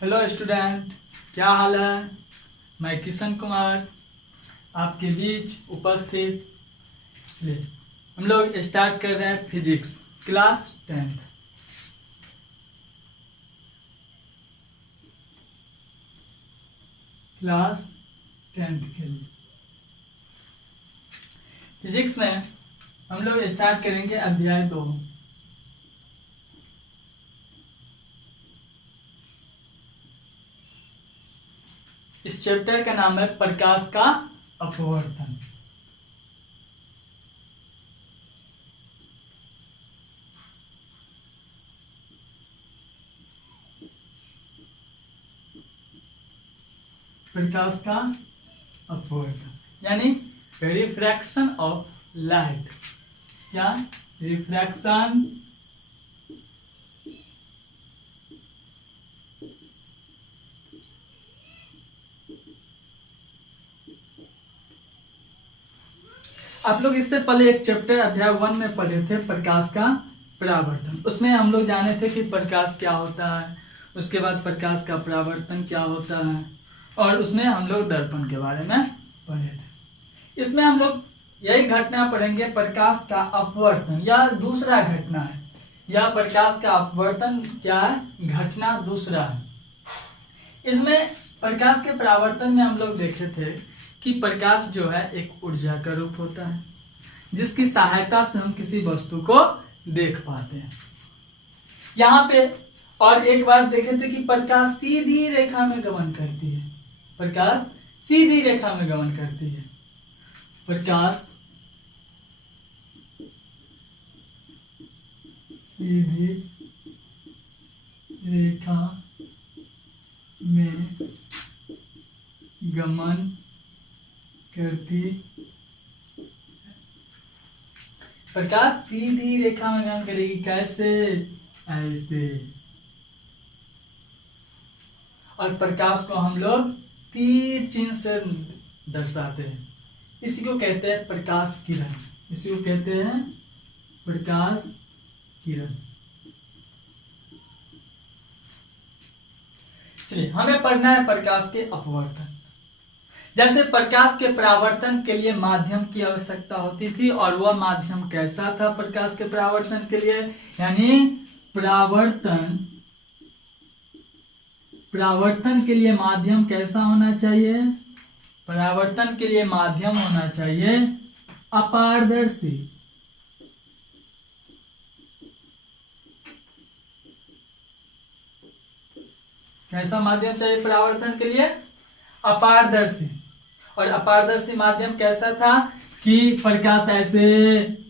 Hello student, क्या हाल है। मैं किशन कुमार आपके बीच उपस्थित। चलिए हम लोग स्टार्ट कर रहे हैं physics class 10th। Class 10th के लिए फिजिक्स में हम लोग स्टार्ट करेंगे अध्याय 2। इस चैप्टर का नाम है प्रकाश का अपवर्तन। प्रकाश का अपवर्तन यानी रिफ्रैक्शन ऑफ लाइट या रिफ्रैक्शन आप लोग इससे पहले एक चैप्टर अध्याय 1 में पढ़े थे प्रकाश का परावर्तन। उसमें हम लोग जाने थे कि प्रकाश क्या होता है, उसके बाद प्रकाश का परावर्तन क्या होता है, और उसमें हम लोग दर्पण के बारे में पढ़े थे। इसमें हम लोग यही घटना पढ़ेंगे, प्रकाश का अपवर्तन या दूसरा घटना है। यह प्रकाश का अपवर्तन क्या है, घटना दूसरा है। इसमें प्रकाश के परावर्तन में हम लोग देखे थे कि प्रकाश जो है एक ऊर्जा का रूप होता है जिसकी सहायता से हम किसी वस्तु को देख पाते हैं। यहाँ पे और एक बात देखे थे कि प्रकाश सीधी रेखा में गमन करती है। प्रकाश सीधी रेखा में गमन करती है। प्रकाश सीधी रेखा में गमन करती। प्रकाश सीधी रेखा में गमन करेगी। कैसे? ऐसे। और प्रकाश को हम लोग तीर चिन्ह से दर्शाते हैं। इसी को कहते हैं प्रकाश किरण। इसी को कहते हैं प्रकाश किरण। चलिए हमें पढ़ना है प्रकाश के अपवर्तन। जैसे प्रकाश के परावर्तन के लिए माध्यम की आवश्यकता होती थी, और वह माध्यम कैसा था प्रकाश के परावर्तन के लिए, यानी परावर्तन के लिए माध्यम कैसा होना चाहिए? परावर्तन के लिए माध्यम होना चाहिए अपारदर्शी। कैसा माध्यम चाहिए परावर्तन के लिए? अपारदर्शी। और अपारदर्शी माध्यम कैसा था कि प्रकाश ऐसे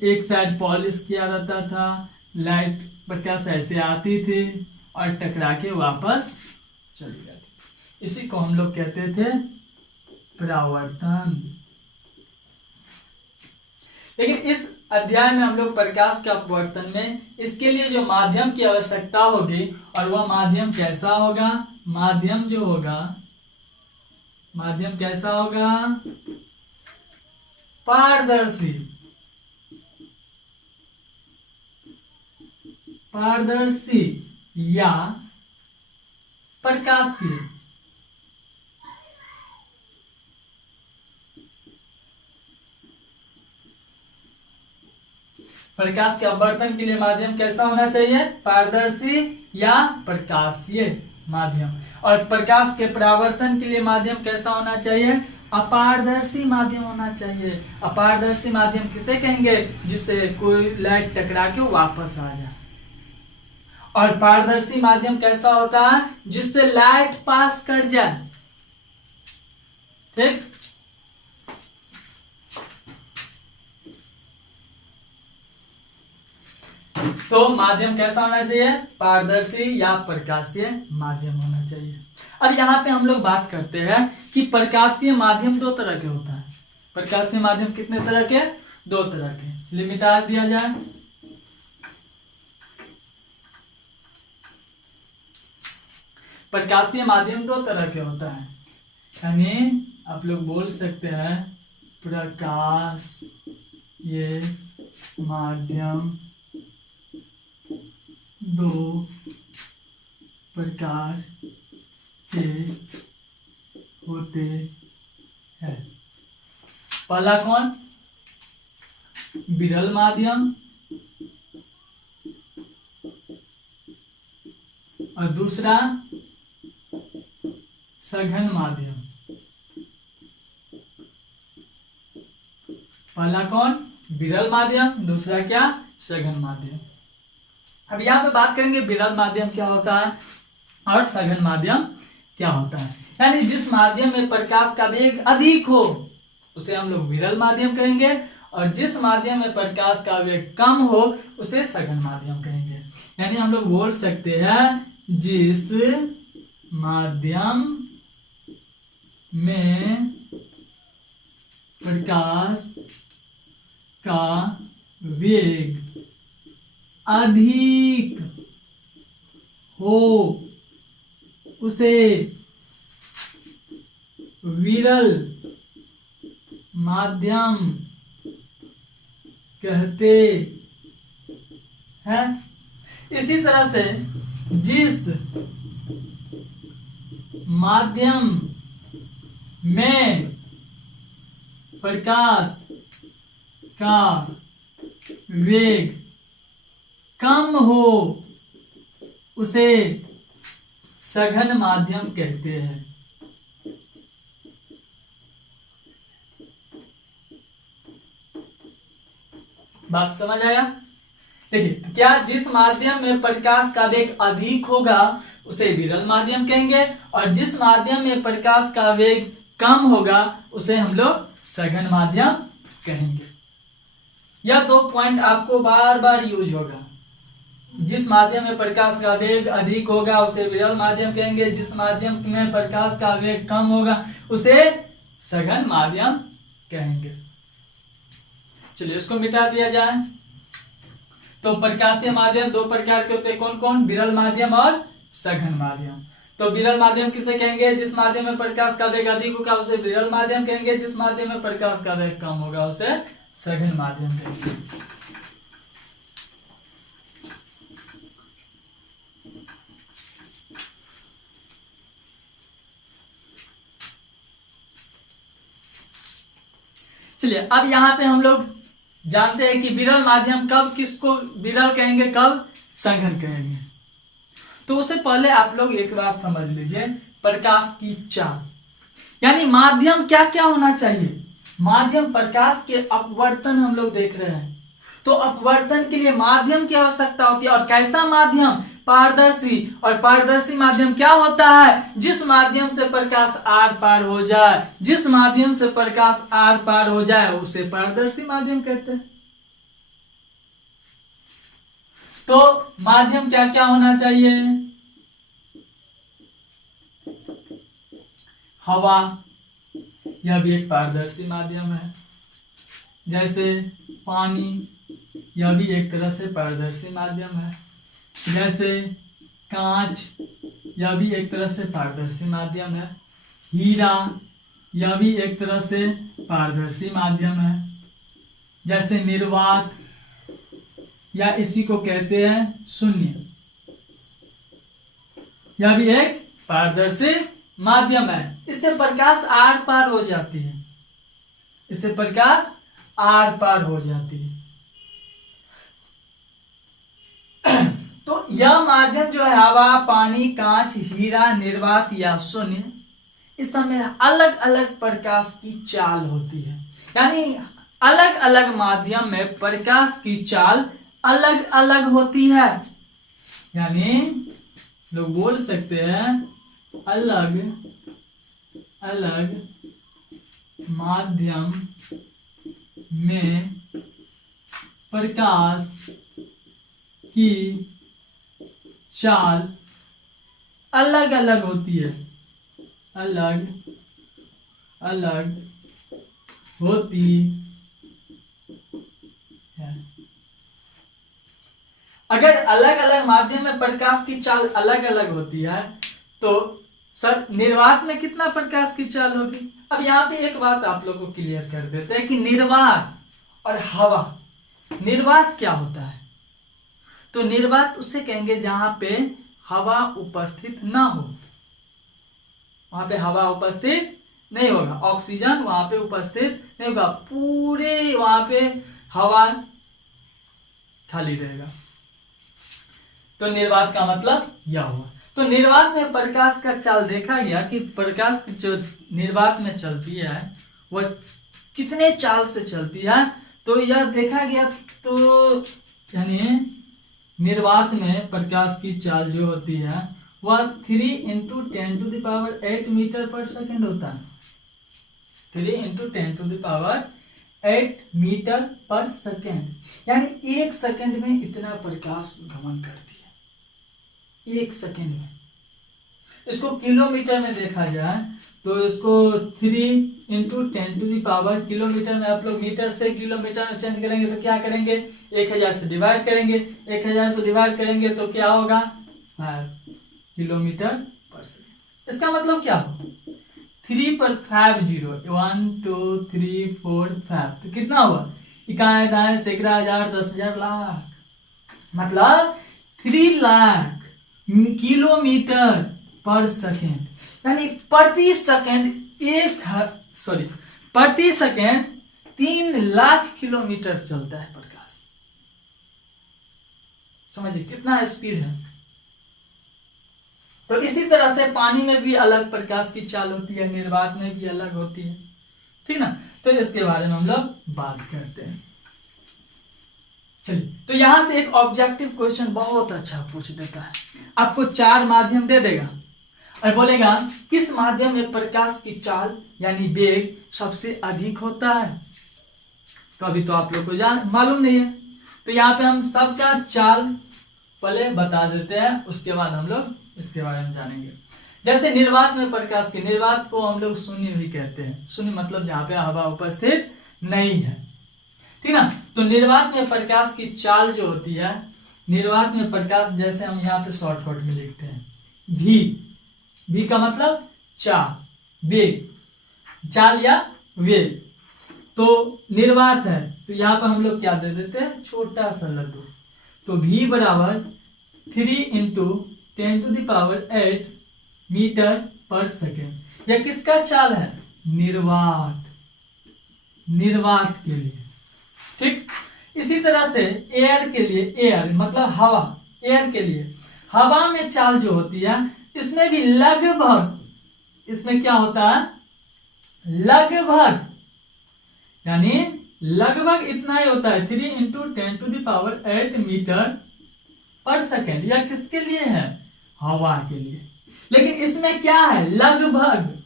एक साइड पॉलिश किया रहता था, लाइट प्रकाश ऐसे आती थी और टकरा के वापस चली जाती। इसी को हम लोग कहते थे परावर्तन। लेकिन इस अध्याय में हम लोग प्रकाश के अपवर्तन में इसके लिए जो माध्यम की आवश्यकता होगी, और वह माध्यम कैसा होगा? माध्यम जो होगा, माध्यम कैसा होगा? पारदर्शी। पारदर्शी या प्रकाशीय। प्रकाश के अपवर्तन के लिए माध्यम कैसा होना चाहिए? पारदर्शी या प्रकाशीय माध्यम। और प्रकाश के परावर्तन के लिए माध्यम कैसा होना चाहिए? अपारदर्शी माध्यम होना चाहिए। अपारदर्शी माध्यम किसे कहेंगे? जिससे कोई लाइट टकरा के वापस आ जाए। और पारदर्शी माध्यम कैसा होता है? जिससे लाइट पास कर जाए। ठीक। तो माध्यम कैसा होना चाहिए? पारदर्शी या प्रकाशीय माध्यम होना चाहिए। अब यहाँ पे हम लोग बात करते हैं कि प्रकाशीय माध्यम दो तरह के होता है। प्रकाशीय माध्यम कितने तरह के? दो तरह के। लिमिटा दिया जाए। प्रकाशीय माध्यम दो तरह के होता है, यानी आप लोग बोल सकते हैं प्रकाश ये माध्यम दो प्रकार के होते हैं। पहला कौन? विरल माध्यम, और दूसरा सघन माध्यम। पहला कौन? विरल माध्यम, दूसरा क्या? सघन माध्यम। अब यहाँ पे बात करेंगे विरल माध्यम क्या होता है और सघन माध्यम क्या होता है। यानी जिस माध्यम में प्रकाश का वेग अधिक हो उसे हम लोग विरल माध्यम कहेंगे, और जिस माध्यम में प्रकाश का वेग कम हो उसे सघन माध्यम कहेंगे। यानी हम लोग बोल सकते हैं जिस माध्यम में प्रकाश का वेग अधिक हो उसे विरल माध्यम कहते हैं। इसी तरह से जिस माध्यम में प्रकाश का वेग कम हो उसे सघन माध्यम कहते हैं। बात समझ आया? देखिए, क्या जिस माध्यम में प्रकाश का वेग अधिक होगा उसे विरल माध्यम कहेंगे, और जिस माध्यम में प्रकाश का वेग कम होगा उसे हम लोग सघन माध्यम कहेंगे। यह दो पॉइंट आपको बार बार यूज होगा। जिस माध्यम में प्रकाश का वेग अधिक होगा उसे विरल माध्यम कहेंगे, जिस माध्यम में प्रकाश का वेग कम होगा उसे सघन माध्यम कहेंगे। चलिए इसको मिटा दिया जाए। तो प्रकाशीय माध्यम दो प्रकार के होते हैं, कौन कौन? विरल माध्यम और सघन माध्यम। तो विरल माध्यम किसे कहेंगे? जिस माध्यम में प्रकाश का वेग अधिक होगा उसे विरल माध्यम कहेंगे, जिस माध्यम में प्रकाश का वेग कम होगा उसे सघन माध्यम कहेंगे। चलिए अब यहां पे हम लोग जानते हैं कि विरल माध्यम कब किसको विरल कहेंगे, कब सघन कहेंगे। तो उससे पहले आप लोग एक बात समझ लीजिए, प्रकाश की चाल, यानी माध्यम क्या क्या होना चाहिए। माध्यम, प्रकाश के अपवर्तन हम लोग देख रहे हैं, तो अपवर्तन के लिए माध्यम की आवश्यकता होती है। और कैसा माध्यम? पारदर्शी। और पारदर्शी माध्यम क्या होता है? जिस माध्यम से प्रकाश आर पार हो जाए, जिस माध्यम से प्रकाश आर पार हो जाए उसे पारदर्शी माध्यम कहते हैं। तो माध्यम क्या क्या होना चाहिए? हवा, यह भी एक पारदर्शी माध्यम है। जैसे पानी, यह भी एक तरह से पारदर्शी माध्यम है। जैसे कांच, यह भी एक तरह से पारदर्शी माध्यम है। हीरा, यह भी एक तरह से पारदर्शी माध्यम है। जैसे निर्वात, या इसी को कहते हैं शून्य, यह भी एक पारदर्शी माध्यम है। इससे प्रकाश आर पार हो जाती है, इससे प्रकाश आर पार हो जाती है। तो यह माध्यम जो है हवा, पानी, कांच, हीरा, निर्वात या शून्य, इस समय अलग अलग प्रकाश की चाल होती है। यानी अलग अलग माध्यम में प्रकाश की चाल अलग अलग होती है। यानी लोग बोल सकते हैं अलग अलग माध्यम में प्रकाश की चाल अलग अलग होती है, अलग अलग होती है। अगर अलग अलग माध्यम में प्रकाश की चाल अलग अलग होती है तो सर निर्वात में कितना प्रकाश की चाल होगी? अब यहाँ पे एक बात आप लोगों को क्लियर कर देते हैं कि निर्वात और हवा, निर्वात क्या होता है? तो निर्वात उसे कहेंगे जहां पे हवा उपस्थित ना हो। वहां पे हवा उपस्थित नहीं होगा, ऑक्सीजन वहां पे उपस्थित नहीं होगा, पूरे वहां पे हवा खाली रहेगा। तो निर्वात का मतलब यह हुआ। तो निर्वात में प्रकाश का चाल देखा गया कि प्रकाश जो निर्वात में चलती है वह कितने चाल से चलती है, तो यह देखा गया। तो यानी निर्वात में प्रकाश की चाल जो होती है वह 3 × 10⁸ मीटर पर सेकेंड होता है। 3 × 10⁸ मीटर पर सेकेंड, यानी 1 सेकेंड में इतना प्रकाश गमन करती है, 1 सेकेंड में। इसको किलोमीटर में देखा जाए तो इसको 3 × 10⁻, किलोमीटर में आप लोग मीटर से किलोमीटर में चेंज करेंगे तो क्या करेंगे, 1000 से डिवाइड करेंगे, 1000 से डिवाइड करेंगे तो क्या होगा, 5 किलोमीटर पर सेकेंड। इसका मतलब क्या हो, 3 पर 5 0, 1 2 3 4 5, तो कितना हुआ, इकाई दाएं सैकड़ा हजार 10,000 लाख, मतलब 3 लाख किलोमीटर पर सेकेंड, यानी प्रति सेकेंड 3 लाख किलोमीटर चलता है प्रकाश। समझिए कितना स्पीड है। तो इसी तरह से पानी में भी अलग प्रकाश की चाल होती है, निर्वात में भी अलग होती है, ठीक ना। तो इसके बारे में हम लोग बात करते हैं। चलिए, तो यहां से एक ऑब्जेक्टिव क्वेश्चन बहुत अच्छा पूछ देता है। आपको 4 माध्यम दे देगा और बोलेगा किस माध्यम में प्रकाश की चाल यानी वेग सबसे अधिक होता है। तो अभी तो आप लोग को मालूम नहीं है, तो यहाँ पे हम सबका चाल पहले बता देते हैं, उसके बाद हम लोग इसके बारे में जानेंगे। जैसे निर्वात में प्रकाश की, निर्वात को हम लोग शून्य भी कहते हैं। शून्य मतलब जहाँ पे हवा उपस्थित नहीं है, ठीक ना। तो निर्वात में प्रकाश की चाल जो होती है, निर्वात में प्रकाश, जैसे हम यहाँ पे शॉर्टकट में लिखते हैं v का मतलब चाल, वेग, चाल या वेग। तो निर्वात है तो यहाँ पर हम लोग क्या दे देते हैं, छोटा सा लड्डू। तो v बराबर 3 × 10⁸ मीटर पर सेकेंड। यह किसका चाल है, निर्वात के लिए, ठीक। इसी तरह से एयर के लिए, एयर मतलब हवा, एयर के लिए हवा में चाल जो होती है इसमें भी लगभग, इसमें क्या होता है, लगभग, यानी लगभग इतना ही होता है, 3 × 10⁸ मीटर पर सेकेंड। यह किसके लिए है, हवा के लिए। लेकिन इसमें क्या है, लगभग।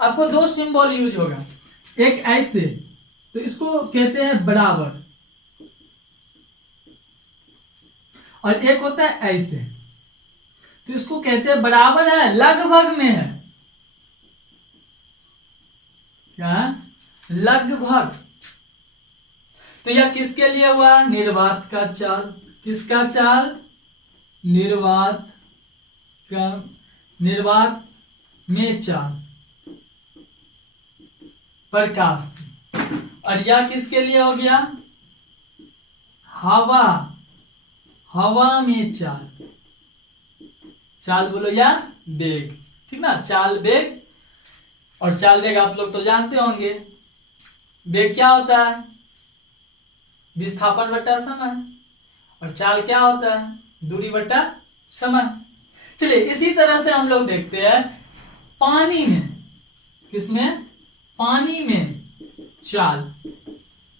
आपको 2 सिंबल यूज होगा, एक ऐसे, तो इसको कहते हैं बराबर, और एक होता है ऐसे, तो इसको कहते हैं बराबर है, लगभग में है, क्या, लगभग। तो यह किसके लिए हुआ, निर्वात का चाल। किसका चाल, निर्वात का, निर्वात में चाल प्रकाश की। और यह किसके लिए हो गया, हवा, हवा में चाल, चाल बोलो या वेग, ठीक ना, चाल वेग। और चाल वेग आप लोग तो जानते होंगे, वेग क्या होता है, विस्थापन बटा समय, और चाल क्या होता है, दूरी बटा समय। चलिए, इसी तरह से हम लोग देखते हैं पानी में, किसमें, पानी में चाल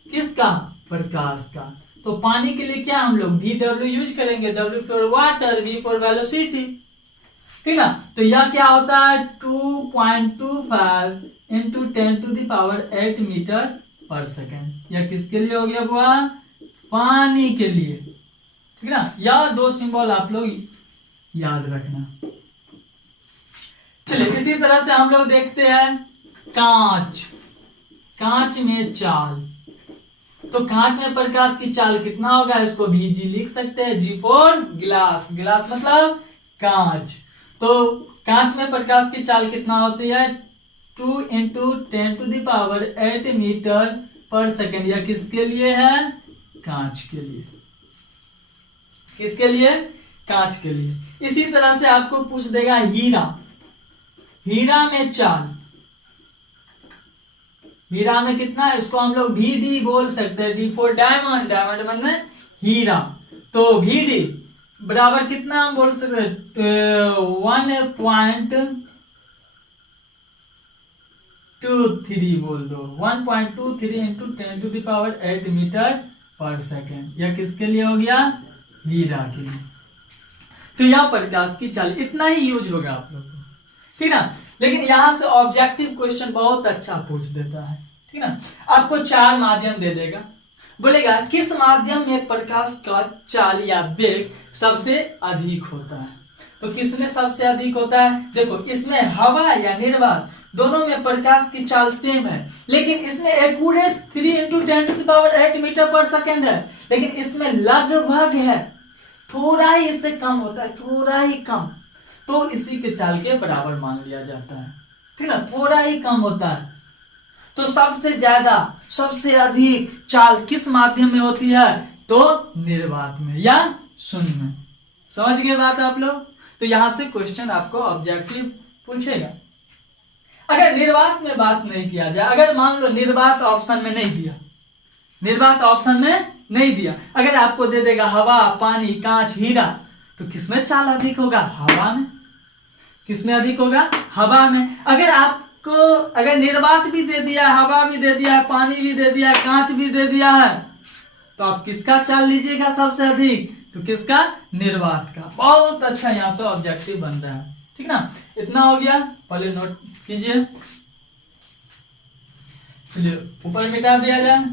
किसका, प्रकाश का। तो पानी के लिए क्या हम लोग VW यूज करेंगे, W for water, V for velocity, ठीक ना। तो यह क्या होता है, 2.25 × 10⁸ मीटर पर सेकेंड। यह किसके लिए हो गया बुआ, पानी के लिए, ठीक ना। यह 2 सिंबल आप लोग याद रखना। चलिए, इसी तरह से हम लोग देखते हैं कांच, कांच में चाल। तो कांच में प्रकाश की चाल कितना होगा, इसको VG लिख सकते हैं, G फॉर ग्लास, ग्लास मतलब कांच। तो कांच में प्रकाश की चाल कितना होती है, 2 × 10⁸ मीटर पर सेकेंड। यह किसके लिए है, कांच के लिए। किसके लिए, कांच के लिए। इसी तरह से आपको पूछ देगा हीरा, हीरा में चाल, हीरा में कितना, इसको हम लोग VD बोल सकते हैं, D फॉर डायमंड, डायमंड मतलब हीरा, तो VD बराबर कितना हम बोल सकते हैं, 1.23 बोल दो, 1.23 इंटू 10⁸ मीटर पर सेकेंड। यह किसके लिए हो गया, हीरा के लिए। तो यह प्रकाश की चाल, इतना ही यूज होगा आप लोग को, ठीक ना। लेकिन यहां से ऑब्जेक्टिव क्वेश्चन बहुत अच्छा पूछ देता है, ठीक ना। आपको 4 माध्यम दे देगा, बोलेगा किस माध्यम में प्रकाश का चाल या वेग सबसे अधिक होता है। तो किसमें सबसे अधिक होता है, देखो इसमें हवा या निर्वात दोनों में प्रकाश की चाल सेम है, लेकिन इसमें accurate 3 into 10⁸ metre per second है, लेकिन इसमें लगभग है, थोड़ा ही इससे कम होता है, थोड़ा ही कम, तो इसी के चाल के बराबर मान लिया जाता है, ठीक ना, थोड़ा ही कम होता है। तो सबसे ज्यादा सबसे अधिक चाल किस माध्यम में होती है, तो निर्वात में या शून्य में। समझ गए बात आप लोग। तो यहां से क्वेश्चन आपको ऑब्जेक्टिव पूछेगा। अगर निर्वात में बात नहीं किया जाए, अगर मान लो निर्वात ऑप्शन में नहीं दिया, निर्वात ऑप्शन में नहीं दिया, अगर आपको दे देगा हवा, पानी, कांच, हीरा, तो किसमें चाल अधिक होगा, हवा में। किसमें अधिक होगा, हवा में। अगर आपको अगर निर्वात भी दे दिया, हवा भी दे दिया, पानी भी दे दिया, कांच भी दे दिया है, तो आप किसका चाल लीजिएगा सबसे अधिक, तो किसका, निर्वात का। बहुत अच्छा यहां से ऑब्जेक्टिव बन रहा है, ठीक ना। इतना हो गया, पहले नोट कीजिए, चलिए ऊपर मिटा दिया जाए।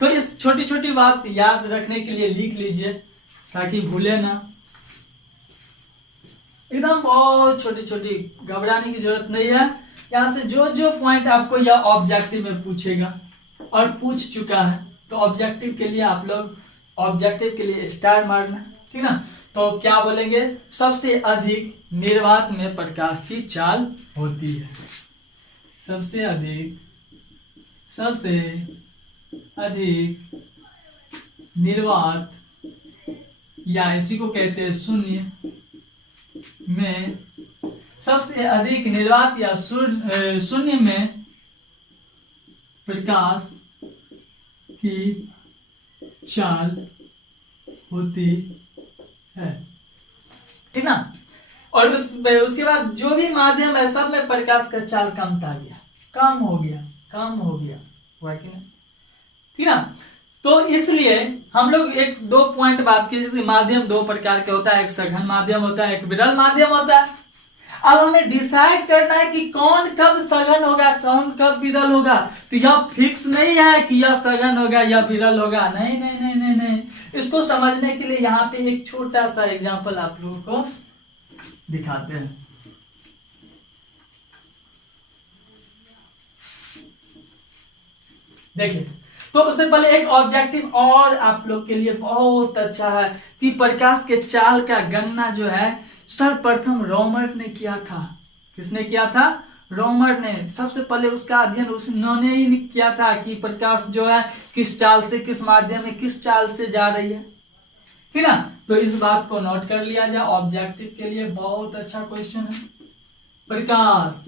तो इस छोटी छोटी बात याद रखने के लिए लिख लीजिए ताकि भूले ना, एकदम बहुत छोटी छोटी, घबराने की जरूरत नहीं है। यहां से जो जो पॉइंट आपको यह ऑब्जेक्टिव में पूछेगा और पूछ चुका है, तो ऑब्जेक्टिव के लिए आप लोग ऑब्जेक्टिव के लिए स्टार मारना, ठीक ना। तो क्या बोलेंगे, सबसे अधिक निर्वात में प्रकाश की चाल होती है, सबसे अधिक निर्वात, या इसी को कहते हैं शून्य में, सबसे अधिक निर्वात या शून्य में प्रकाश की चाल होती है, ठीक ना। और उसके बाद जो भी माध्यम है सब में प्रकाश का चाल कम हो गया हुआ कि नहीं, ठीक ना। तो इसलिए हम लोग एक दो पॉइंट बात की, माध्यम दो प्रकार के होता है, एक सघन माध्यम होता है, एक विरल माध्यम होता है। अब हमें डिसाइड करना है कि कौन कब सघन होगा, कौन कब विरल होगा। तो यह फिक्स नहीं है कि यह सघन होगा या विरल होगा, नहीं नहीं नहीं नहीं नहीं। इसको समझने के लिए यहाँ पे एक छोटा सा एग्जांपल आप लोगों को दिखाते हैं। देखिए, तो उससे पहले एक ऑब्जेक्टिव और आप लोग के लिए बहुत अच्छा है कि प्रकाश के चाल का गणना जो है सर्वप्रथम रोमर ने किया था। किसने किया था, रोमर ने। सबसे पहले उसका अध्ययन उन्होंने ही किया था कि प्रकाश जो है किस चाल से, किस माध्यम में किस चाल से जा रही है, ठीक ना। तो इस बात को नोट कर लिया जाए, ऑब्जेक्टिव के लिए बहुत अच्छा क्वेश्चन है। प्रकाश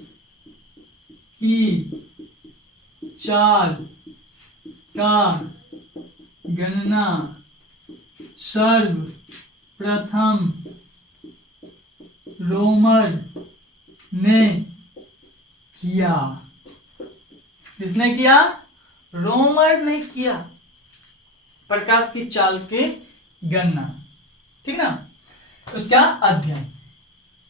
की चाल का गणना सर्वप्रथम रोमर ने किया। किसने किया, रोमर ने किया प्रकाश की चाल की गणना, ठीक ना, उसका अध्ययन।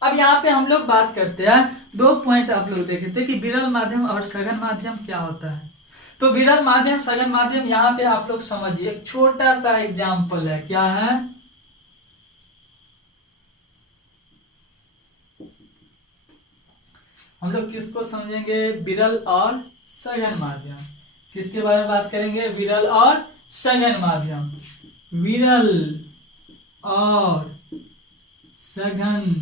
अब यहाँ पे हम लोग बात करते हैं, दो पॉइंट आप लोग देखे थे कि विरल माध्यम और सघन माध्यम क्या होता है। तो विरल माध्यम, सघन माध्यम, यहाँ पे आप लोग समझिए, एक छोटा सा एग्जाम्पल है, क्या है, हम लोग किसको समझेंगे, विरल और सघन माध्यम। किसके बारे में बात करेंगे, विरल और सघन माध्यम। विरल और सघन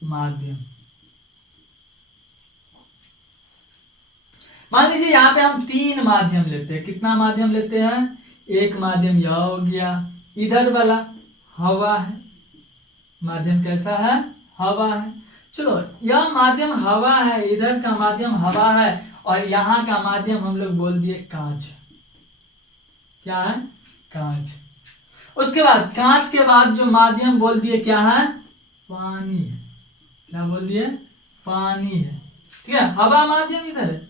माध्यम। मान लीजिए यहाँ पे हम 3 माध्यम लेते हैं। कितना माध्यम लेते हैं? एक माध्यम यह हो गया, इधर वाला हवा है, माध्यम कैसा है? हवा है। चलो यह माध्यम हवा है, इधर का माध्यम हवा है, और यहाँ का माध्यम हम लोग बोल दिए कांच। क्या है? कांच। उसके बाद कांच के बाद जो माध्यम बोल दिए क्या है? पानी है। क्या बोल दिए? पानी है। ठीक है, हवा माध्यम इधर है,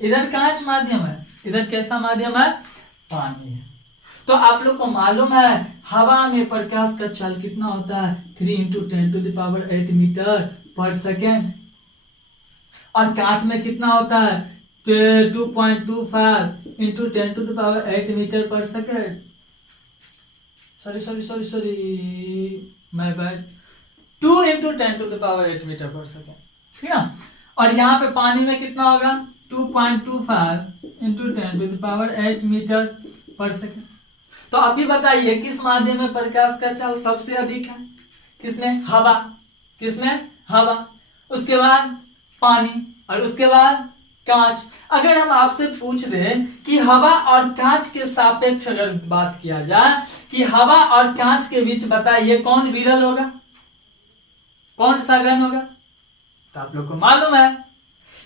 इधर कांच माध्यम है, इधर कैसा माध्यम है? पानी है। तो आप लोग को मालूम है हवा में प्रकाश का चाल कितना होता है? 3 × 10⁸ मीटर पर सेकेंड। और कांच में कितना होता है? 2.25 × 10⁸ metre per second. Sorry my bad, 2 × 10⁸ metre per second. ठीक है। और यहाँ पे पानी में कितना होगा? 2.25 × 10⁸ मीटर पर सेकेंड। तो आप ही बताइए किस माध्यम में प्रकाश का चाल सबसे अधिक है? किसमें? हवा। किसमें? हवा। उसके बाद पानी, और उसके बाद कांच। अगर हम आपसे पूछ दें कि हवा और कांच के सापेक्ष अगर बात किया जाए कि हवा और कांच के बीच बताइए कौन विरल होगा, कौन सघन होगा? तो आप लोग को मालूम है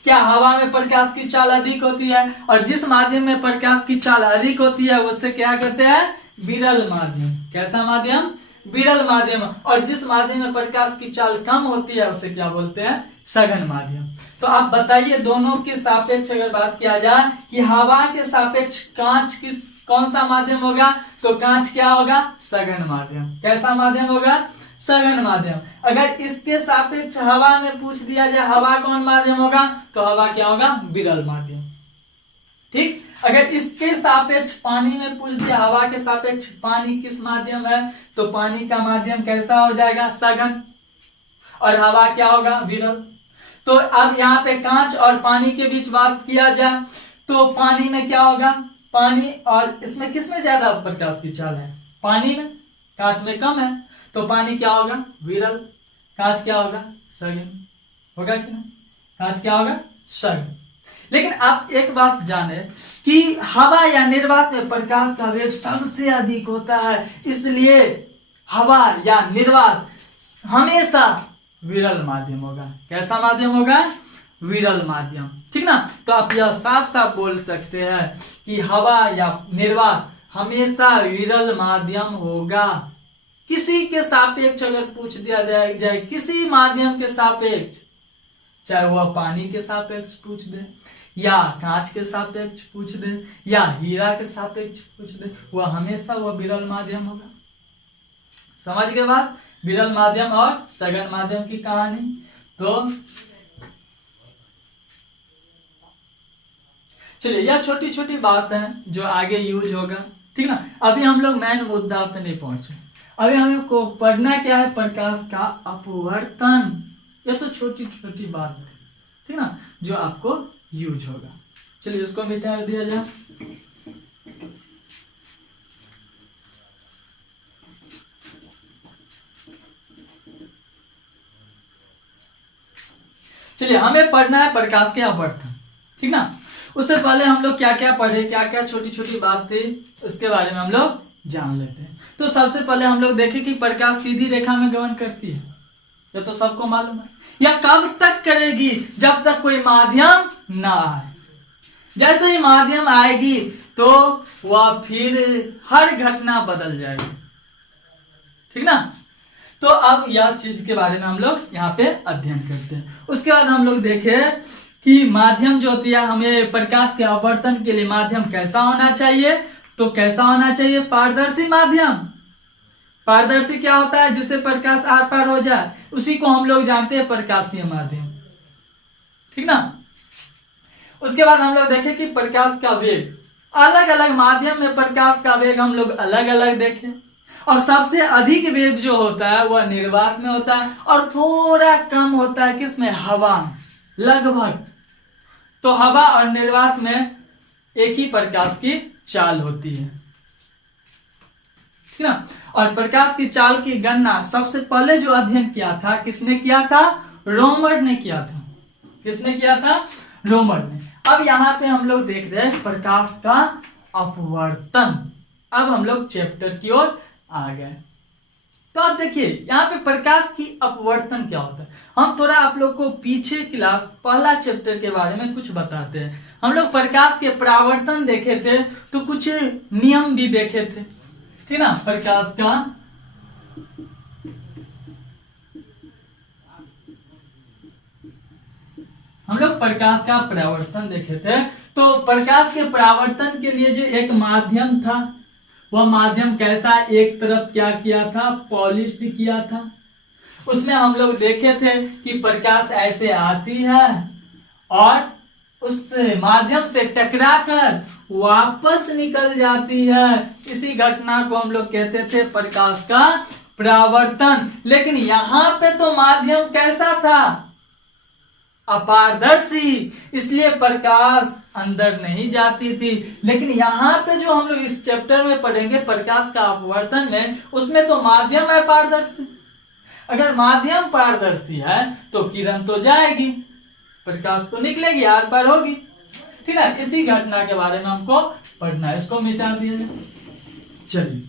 क्या हवा में प्रकाश की चाल अधिक होती है, और जिस माध्यम में प्रकाश की चाल अधिक होती है उससे क्या कहते हैं? विरल माध्यम। कैसा माध्यम? विरल माध्यम। और जिस माध्यम में प्रकाश की चाल कम होती है उसे क्या बोलते हैं? सघन माध्यम। तो आप बताइए दोनों के सापेक्ष अगर बात किया जाए कि हवा के सापेक्ष कांच कौन सा माध्यम होगा, तो कांच क्या होगा? सघन माध्यम। कैसा माध्यम होगा? सघन माध्यम। अगर इसके सापेक्ष हवा में पूछ दिया जाए हवा कौन माध्यम होगा, तो हवा क्या होगा? विरल माध्यम। ठीक। अगर इसके सापेक्ष पानी में पूछ दिया हवा के सापेक्ष पानी किस माध्यम है, तो पानी का माध्यम कैसा हो जाएगा? सघन। और हवा क्या होगा? विरल। तो अब यहाँ पे कांच और पानी के बीच बात किया जाए तो पानी में क्या होगा? पानी और इसमें किसमें ज्यादा प्रकाश की चाल है? पानी में। कांच में कम है, तो पानी क्या होगा? विरल। कांच क्या होगा? सघन। होगा कि नहीं? कांच क्या होगा? सघन। लेकिन आप एक बात जाने कि हवा या निर्वात में प्रकाश का वेग सबसे अधिक होता है, इसलिए हवा या निर्वात हमेशा विरल माध्यम होगा। कैसा माध्यम होगा? विरल माध्यम। ठीक ना। तो आप यह साफ साफ बोल सकते हैं कि हवा या निर्वात हमेशा विरल माध्यम होगा। किसी के सापेक्ष अगर पूछ दिया जाए किसी माध्यम के सापेक्ष, चाहे वह पानी के सापेक्ष पूछ दे या कांच के सापेक्ष पूछ दे या हीरा के सापेक्ष पूछ दे, वह हमेशा वह विरल माध्यम होगा। समझ गए बात? विरल माध्यम और सघन माध्यम की कहानी। तो चलिए यह छोटी छोटी बात है जो आगे यूज होगा। ठीक ना। अभी हम लोग मेन मुद्दा पे नहीं पहुंचे। अभी हमें को पढ़ना क्या है? प्रकाश का अपवर्तन। यह तो छोटी छोटी बात है, ठीक ना, जो आपको यूज होगा। चलिए इसको मिटा दिया जाए। चलिए हमें पढ़ना है प्रकाश के अपवर्तन। ठीक ना। उससे पहले हम लोग क्या क्या पढ़े, क्या क्या छोटी छोटी बात थी, इसके बारे में हम लोग जान लेते हैं। तो सबसे पहले हम लोग देखें कि प्रकाश सीधी रेखा में गमन करती है, ये तो सबको मालूम है। या कब तक करेगी? जब तक कोई माध्यम ना आए। जैसे ही माध्यम आएगी तो वह फिर हर घटना बदल जाएगी। ठीक ना। तो अब यह चीज के बारे में हम लोग यहाँ पे अध्ययन करते हैं। उसके बाद हम लोग देखें कि माध्यम जो होती है, हमें प्रकाश के अपवर्तन के लिए माध्यम कैसा होना चाहिए, तो कैसा होना चाहिए? पारदर्शी माध्यम। पारदर्शी क्या होता है? जिससे प्रकाश आर पार हो जाए, उसी को हम लोग जानते हैं प्रकाशीय माध्यम। ठीक ना। उसके बाद हम लोग देखें कि प्रकाश का वेग, अलग अलग माध्यम में प्रकाश का वेग हम लोग अलग अलग देखें। और सबसे अधिक वेग जो होता है वह निर्वात में होता है, और थोड़ा कम होता है किसमें? हवा में, लगभग। तो हवा और निर्वात में एक ही प्रकाश की चाल होती है। ठीक ना। और प्रकाश की चाल की गणना सबसे पहले जो अध्ययन किया था, किसने किया था? रोमर ने किया था। किसने किया था? रोमन में। अब यहाँ पे हम लोग देख रहे हैं प्रकाश का अपवर्तन। अब हम लोग चैप्टर की ओर आ गए। तो आप देखिए यहाँ पे प्रकाश की अपवर्तन क्या होता है। हम थोड़ा आप लोग को पीछे क्लास पहला चैप्टर के बारे में कुछ बताते हैं। हम लोग प्रकाश के परावर्तन देखे थे, तो कुछ नियम भी देखे थे, ठीक ना। प्रकाश का हम लोग प्रकाश का परावर्तन देखे थे। तो प्रकाश के परावर्तन के लिए जो एक माध्यम था, वह माध्यम कैसा, एक तरफ क्या किया था, पॉलिश्ड किया था। उसमें हम लोग देखे थे कि प्रकाश ऐसे आती है और उस माध्यम से टकराकर वापस निकल जाती है। इसी घटना को हम लोग कहते थे प्रकाश का परावर्तन। लेकिन यहाँ पे तो माध्यम कैसा था, अपारदर्शी, इसलिए प्रकाश अंदर नहीं जाती थी। लेकिन यहाँ पे जो हम लोग इस चैप्टर में पढ़ेंगे प्रकाश का अपवर्तन में, उसमें तो माध्यम है पारदर्शी। अगर माध्यम पारदर्शी है तो किरण तो जाएगी, प्रकाश तो निकलेगी, आर पार होगी, ठीक है। इसी घटना के बारे में हमको पढ़ना है, इसको मिटा दिया जाए। चलिए,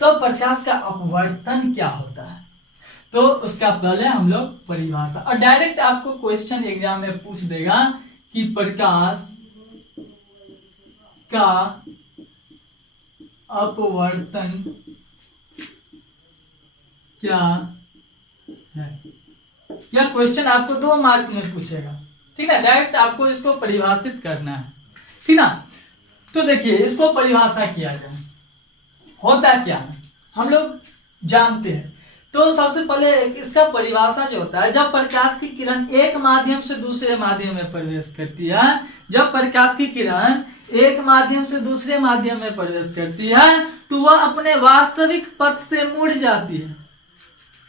तो प्रकाश का अपवर्तन क्या होता है, तो उसका पहले हम लोग परिभाषा, और डायरेक्ट आपको क्वेश्चन एग्जाम में पूछ देगा कि प्रकाश का अपवर्तन क्या है। यह क्वेश्चन आपको 2 मार्क में पूछेगा, ठीक है। डायरेक्ट आपको इसको परिभाषित करना है, ठीक ना। तो देखिए इसको परिभाषा किया जाए, होता क्या है हम लोग जानते हैं। तो सबसे पहले इसका परिभाषा जो होता है, जब प्रकाश की किरण एक माध्यम से दूसरे माध्यम में प्रवेश करती है, जब प्रकाश की किरण एक माध्यम से दूसरे माध्यम में प्रवेश करती है, तो वह अपने वास्तविक पथ से मुड़ जाती है।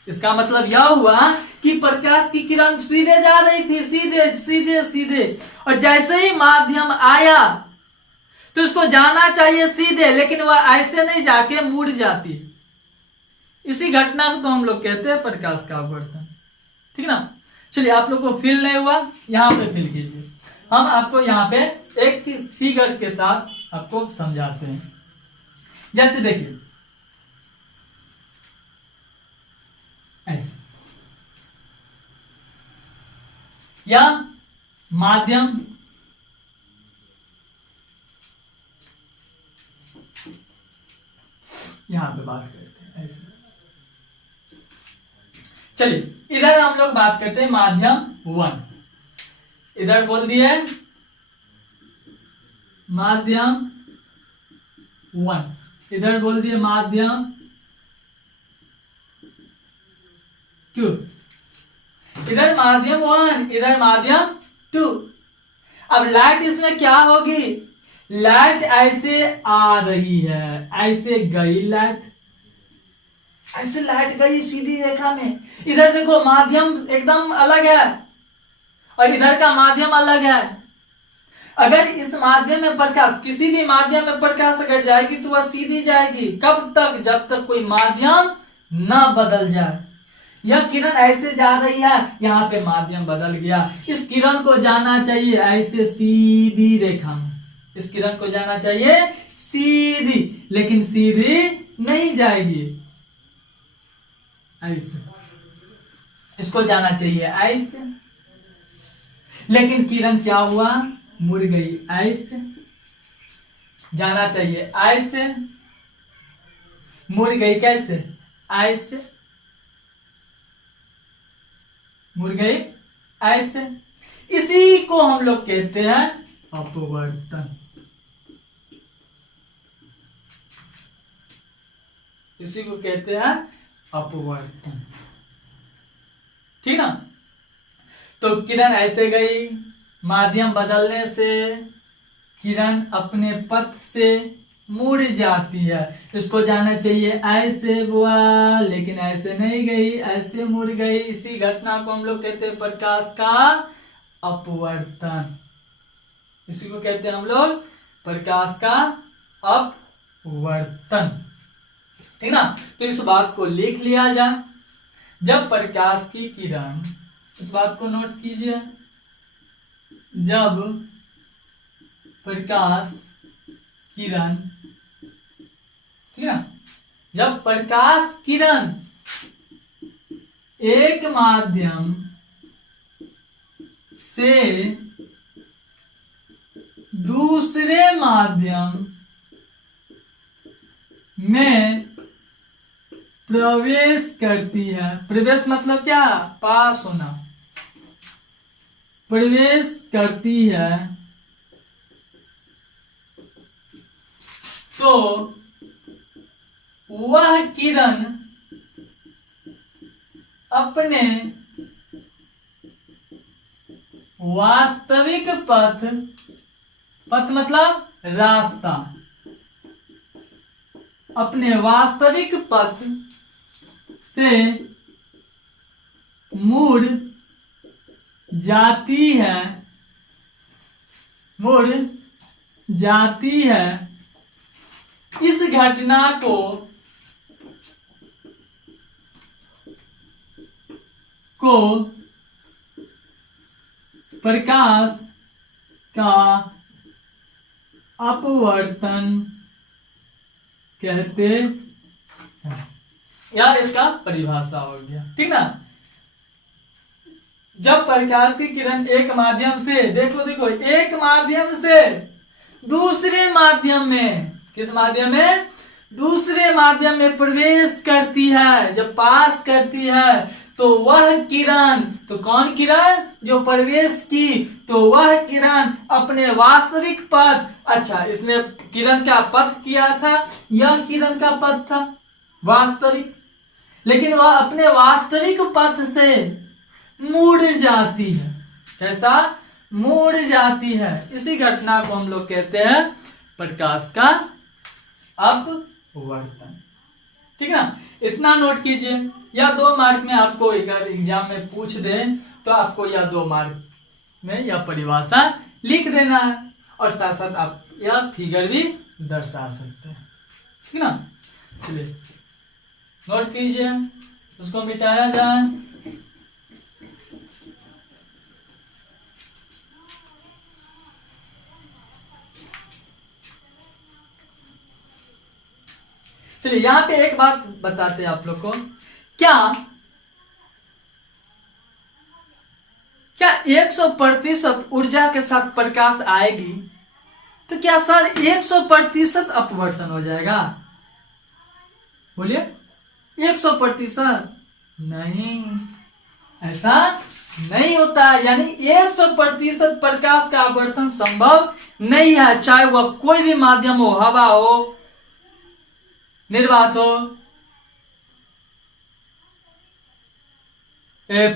इसका मतलब यह हुआ कि प्रकाश की किरण सीधे जा रही थी, सीधे सीधे सीधे, और जैसे ही माध्यम आया तो उसको जाना चाहिए सीधे, लेकिन वह ऐसे नहीं जाके मुड़ जाती। इसी घटना को तो हम लोग कहते हैं प्रकाश का अपवर्तन, ठीक ना। चलिए, आप लोग को फील नहीं हुआ, यहाँ पे फील कीजिए। हम आपको यहाँ पे एक फिगर के साथ आपको समझाते हैं। जैसे देखिए ऐसे, या माध्यम यहां पे बात करते हैं ऐसे। चलिए, इधर हम लोग बात करते हैं माध्यम 1, इधर बोल दिए माध्यम 1, इधर बोल दिए माध्यम 2, इधर माध्यम 1, इधर माध्यम 2। अब लाइट इसमें क्या होगी, लाइट ऐसे आ रही है, ऐसे गई लाइट, ऐसे लाइट गई सीधी रेखा में। इधर देखो माध्यम एकदम अलग है और इधर का माध्यम अलग है। अगर इस माध्यम में प्रकाश, किसी भी माध्यम में प्रकाश अगर जाएगी तो वह सीधी जाएगी। कब तक, जब तक कोई माध्यम ना बदल जाए। यह किरण ऐसे जा रही है, यहाँ पे माध्यम बदल गया, इस किरण को जाना चाहिए ऐसे सीधी रेखा में, इस किरण को जाना चाहिए सीधी, लेकिन सीधी नहीं जाएगी, ऐसे, इसको जाना चाहिए ऐसे, लेकिन किरण क्या हुआ, मुड़ गई ऐसे। जाना चाहिए ऐसे, मुड़ गई कैसे, ऐसे, मुड़ गई ऐसे। इसी को हम लोग कहते हैं अपवर्तन, इसी को कहते हैं अपवर्तन, ठीक ना। तो किरण ऐसे गई, माध्यम बदलने से किरण अपने पथ से मुड़ जाती है, इसको जाना चाहिए ऐसे हुआ, लेकिन ऐसे नहीं गई, ऐसे मुड़ गई। इसी घटना को हम लोग कहते हैं प्रकाश का अपवर्तन, इसी को कहते हैं हम लोग प्रकाश का अपवर्तन, ठीक ना। तो इस बात को लिख लिया जाए, जब प्रकाश की किरण, इस बात को नोट कीजिए, जब प्रकाश किरण, ठीक है, जब प्रकाश किरण एक माध्यम से दूसरे माध्यम में प्रवेश करती है, प्रवेश मतलब क्या, पास होना, प्रवेश करती है, तो वह किरण अपने वास्तविक पथ, पथ मतलब रास्ता, अपने वास्तविक पथ से मुड़ जाती है, मुड़ जाती है। इस घटना को प्रकाश का अपवर्तन कहते हैं। यह इसका परिभाषा हो गया, ठीक ना। जब प्रकाश की किरण एक माध्यम से, देखो देखो, एक माध्यम से दूसरे माध्यम में, किस माध्यम में, दूसरे माध्यम में प्रवेश करती है, जब पास करती है, तो वह किरण, तो कौन किरण, जो प्रवेश की, तो वह किरण अपने वास्तविक पथ, अच्छा इसमें किरण का पथ किया था, यह किरण का पथ था वास्तविक, लेकिन वह अपने वास्तविक पथ से मुड़ जाती है। कैसा, मुड़ जाती है। इसी घटना को हम लोग कहते हैं प्रकाश का अपवर्तन, ठीक है। इतना नोट कीजिए, या 2 मार्क में आपको अगर एग्जाम में पूछ दे तो आपको यह 2 मार्क में यह परिभाषा लिख देना है, और साथ साथ आप यह फिगर भी दर्शा सकते हैं, ठीक ना। चलिए नोट कीजिए, उसको मिटाया जाए। चलिए यहाँ पे एक बात बताते हैं आप लोग को, क्या 100% ऊर्जा के साथ प्रकाश आएगी तो क्या सर 100% अपवर्तन हो जाएगा? बोलिए, 100% नहीं, ऐसा नहीं होता है। यानी 100% प्रकाश का अपवर्तन संभव नहीं है, चाहे वह कोई भी माध्यम हो, हवा हो, निर्वात हो,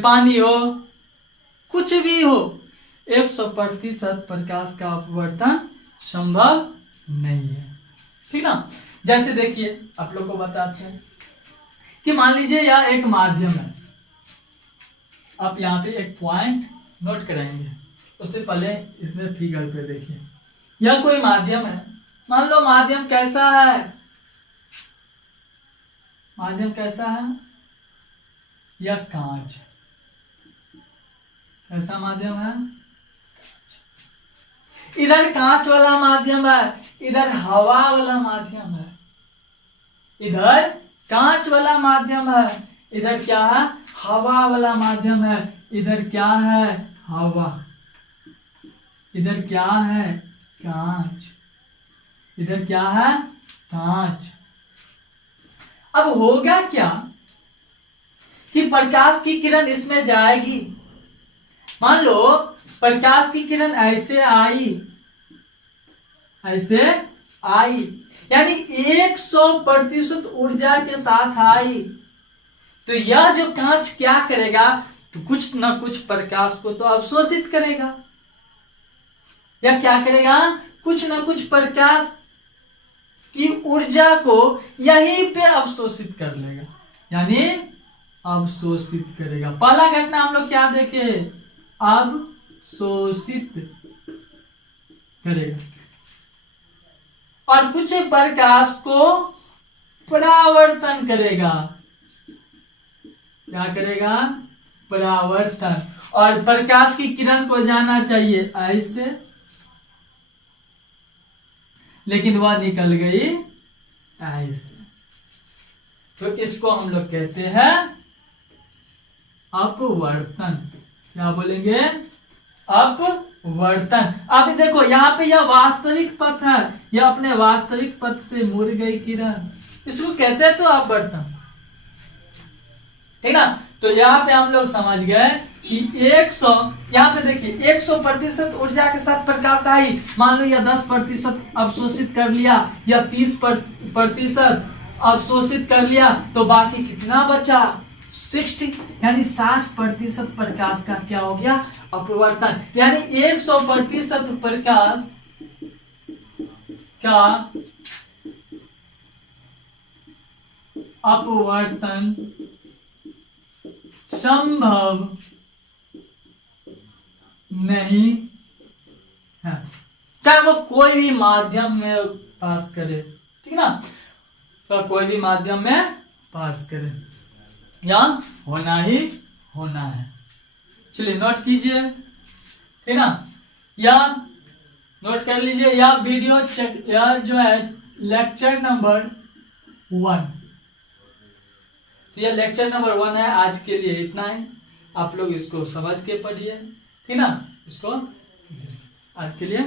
पानी हो, कुछ भी हो, 100% प्रकाश का अपवर्तन संभव नहीं है, ठीक ना। जैसे देखिए आप लोग को बताते हैं कि मान लीजिए यह एक माध्यम है, आप यहाँ पे एक पॉइंट नोट कराएंगे, उससे पहले इसमें फिगर पे देखिए, यह कोई माध्यम है। मान लो माध्यम कैसा है, माध्यम कैसा है, यह कांच, कैसा माध्यम है, इधर कांच वाला माध्यम है, इधर हवा वाला माध्यम है, इधर कांच वाला माध्यम है, इधर क्या है, हवा वाला माध्यम है, इधर क्या है, हवा, इधर क्या है, कांच, इधर क्या है, कांच। अब होगा क्या कि प्रकाश की किरण इसमें जाएगी, मान लो प्रकाश की किरण ऐसे आई, ऐसे आई, यानी 100% ऊर्जा के साथ आई, तो यह जो कांच क्या करेगा, तो कुछ ना कुछ प्रकाश को तो अवशोषित करेगा, या क्या करेगा, कुछ ना कुछ प्रकाश की ऊर्जा को यहीं पे अवशोषित कर लेगा, यानी अवशोषित करेगा। पहला घटना हम लोग क्या देखे, अवशोषित करेगा, और कुछ प्रकाश को परावर्तन करेगा, क्या करेगा, परावर्तन। और प्रकाश की किरण को जाना चाहिए ऐसे, लेकिन वह निकल गई ऐसे, तो इसको हम लोग कहते हैं अपवर्तन। क्या बोलेंगे? अपवर्तन। अभी देखो यहाँ पे यह वास्तविक पथ है, यह अपने वास्तविक पथ से मुड़ गई किरण, इसको कहते हैं तो अपवर्तन। ठीक ना? तो यहाँ पे हम लोग समझ गए कि 100, यहाँ पे देखिए 100% ऊर्जा के साथ प्रकाश आई, मान लो या 10% अवशोषित कर लिया या 30% अवशोषित कर लिया, तो बाकी कितना बचा? 60, यानी 60% प्रकाश का क्या हो गया? अपवर्तन। यानी 100% प्रकाश का अपवर्तन संभव नहीं है, चाहे वो कोई भी माध्यम में पास करे। ठीक ना? तो कोई भी माध्यम में पास करे, या होना ही होना है। चलिए नोट कीजिए, ठीक ना? या नोट कर लीजिए, या वीडियो चेक, या जो है लेक्चर नंबर 1, तो यह लेक्चर नंबर 1 है। आज के लिए इतना है, आप लोग इसको समझ के पढ़िए। ठीक ना? इसको आज के लिए